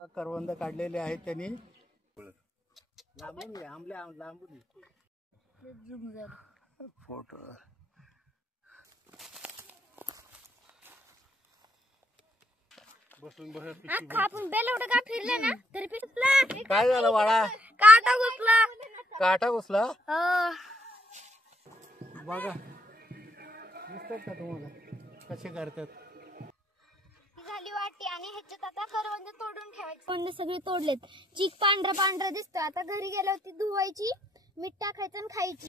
करवंद काढलेले आहेत त्यांनी. लांबून आंबल्या लांबून फोटो बसून आपण बेलवडं का फिरले ना तरी पिसला. काय झालं बाळा? काटा घुसला. काटा घुसला? बघा दिसतात का तुम्हाला कसे करतात? झाली वाटी आणि ह्याच्यात आता करवंद तोडून ठेवायची. करवंद सगळे तोडलेत. चीक पांढरा पांढरा दिसतो. आता घरी गेल्यावर ती धुवायची, मीठ टाकायचं आणि खायची.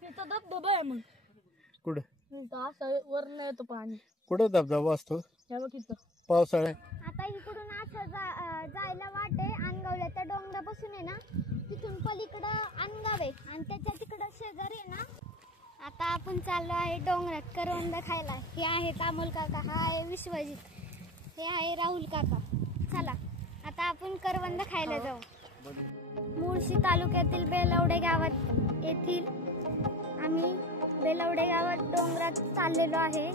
तिथं धबधबा आहे मग. कुठे? असं वरनं येतो पाणी. कुठे धबधबा असतो? पावसाळ्यात. आता इकडून असं जायला वाट आहे अनगावल्या त्या डोंगरापासून आहे ना, तिथून पलीकडं अनगाव आहे आणि त्याच्या तिकडं शेजारी आहे ना. आता आपण चाललो आहे डोंगरात करवंद खायला. हे आहे अमोल काका, हा आहे विश्वजित, हे आहे राहुल काका. चला आता आपण करवंद खायला जाऊ. मुळशी तालुक्यातील बेलवडे गावात येथील आम्ही बेलवडे गावात डोंगरात चाललेलो आहे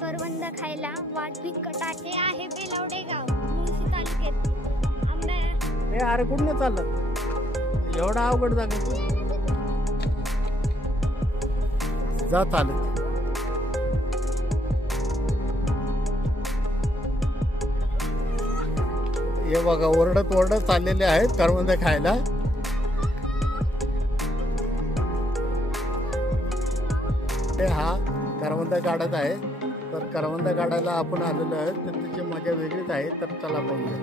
करवंद खायला. वाट बिकट आहे. आहे बेलवडे गाव मुळशी तालुक्यात. आंबे अरे कुठं चाललं एवढा अवघड जागा? जा चालत. हे बघा ओरडत ओरडत चाललेले आहेत करवंद खायला. हा करवंद काढत आहे. तर करवंद काढायला आपण आलेलो आहे तर त्याची मजा वेगळीच आहे. तर चला बघूया.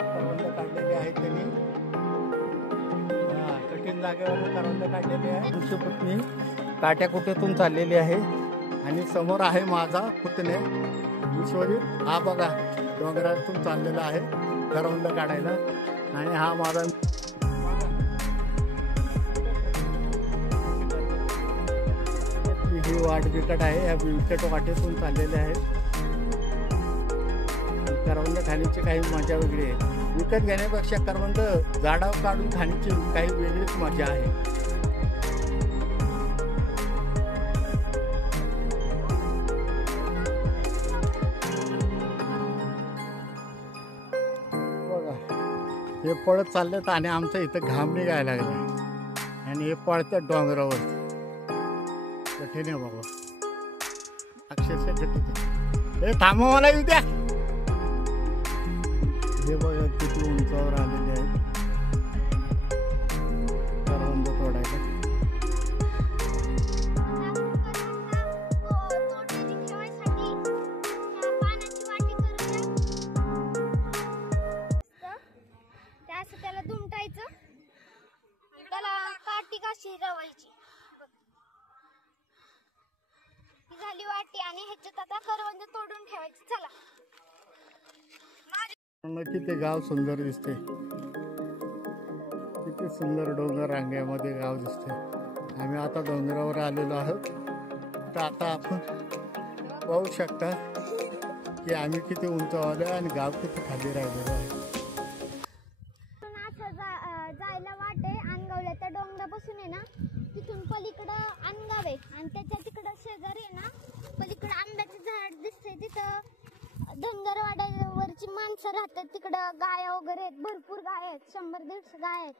करवंद काढलेले आहेत त्यांनी. कठीण जागेवर करवंद काढलेले आहे. तुमची पत्नी काट्याकुट्यातून चाललेली आहे आणि समोर आहे माझा पुतण्या विश्वजित. हा बघा डोंगरातून चाललेला आहे करवंद काढायला. आणि हा माझा ही वाट बिकट आहे. या बिकट वाटेतून चाललेले आहे. करवंद खाण्याची काही मजा वेगळी आहे. विकत घेण्यापेक्षा करवंद झाडावर काढून खाण्याची काही वेगळीच मजा आहे. बघा हे पळत चाललेत आणि आमचं इथं घाम निघायला लागला आणि हे पळतात डोंगरावर. कठीण आहे बाबा, अक्षरशः कठीण आहे. हे थांबा मला येऊ द्या. हे बघा किती उंचावर आलेले आहेत करवंद तोडायला. त्याला दुमटायचं, त्याला काठी कशी रवायची. झाली वाटी आणि ह्याच्यात आता करवंद तोडून ठेवायची. चला. किती गाव सुंदर दिसते. किती सुंदर डोंगर रांग्यामध्ये गाव दिसते. आम्ही आता डोंगरावर आलेलो आहोत. तर आता आपण पाहू शकता की आम्ही किती उंच आलो आणि गाव किती खाली राहिलेलं आहे. जायला वाट आहे अनगावल्या त्या डोंगरापासून आहे ना, तिथून पलीकडं अनगाव आहे आणि त्याच्या तिकडं शेजारी आहे ना, पलीकडं आंब्याचं झाड दिसतंय. तिथं धनगरवाड्यावरची माणसं राहतात. तिकडं गाया वगैरे आहेत, भरपूर गाय आहेत, 100-150 गाय आहेत.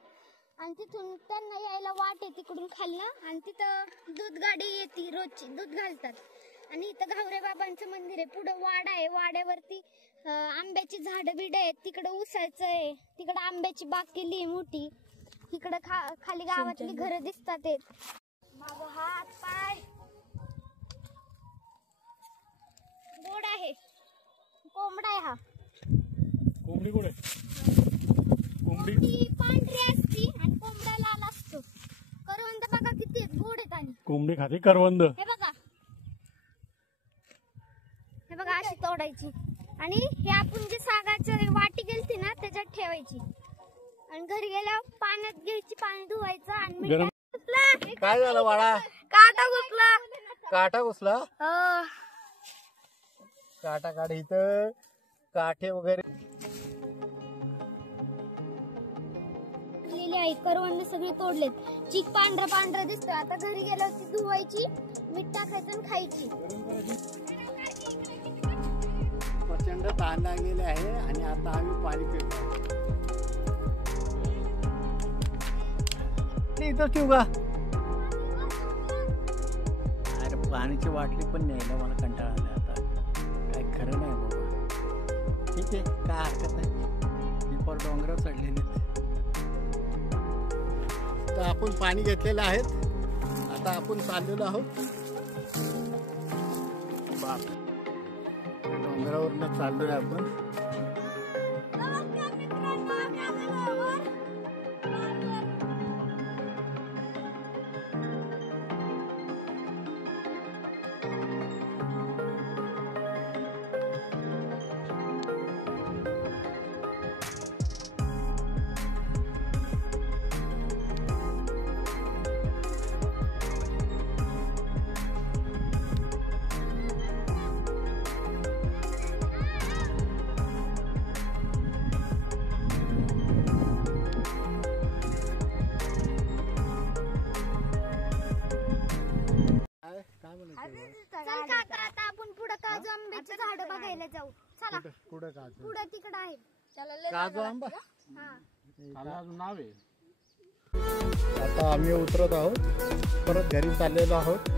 आणि तिथून त्यांना यायला वाट आहे तिकडून खालनं. आणि तिथं दूध गाडी येते, रोजची दूध घालतात. आणि इथं घावरे बाबांचं मंदिर आहे. पुढं वाडा आहे, वाड्यावरती आंब्याची झाडं बिडं आहेत. तिकडं ऊसाचं आहे, तिकडं आंब्याची बाग केली मोठी. इकडं खाली गावातली घरं दिसतात. माझा हात पाय गोड आहे. कोंबडा आहे हा. कोंबडी कुठे? कोंबडी पांढरी असती आणि कोंबडा लाल असतो. करवंद बघा किती गोड आहेत. आणि कोंबडी खाते करवंद. हे बघा, हे बघा अशी तोडायची आणि हे आपण जे सागाची वाटी गेलती ना त्याच्यात ठेवायची आणि घरी गेल्यावर पाण्यात घ्यायची, पाणी धुवायचं. आणि काय झालं बाळा? काटा घुसला. काटा घुसला? काटा काढ. इथं काठे वगैरे आहे. करवंद सगळे तोडलेत. चीक पांढरा पांढरा दिसतो. आता घरी गेल्यावर ती धुवायची, मीठ टाकायचं आणि खायची. थंड तहान लागलेली आहे आणि आता आम्ही पाणी पितो. इथं ठेवू का? अरे पाण्याची बाटली पण न्यायला मला कंटाळा आला आता. काय खरं नाही बाबा. ठीक आहे, काय हरकत नाही. मी पर डोंगरावर चढलेले. तर आपण पाणी घेतलेलं आहे. आता आपण चाललेलो आहोत. बाप, डोंगरावरनं चाललोय आपण. चल काका, आता आपण पुढे काजू आंब्याची झाड बघायला जाऊ. चला कुठं काजू? पुढे तिकडे आहे. काजू आंबा हा नाव आहे. आता आम्ही उतरत आहोत, परत घरी चाललेलो आहोत.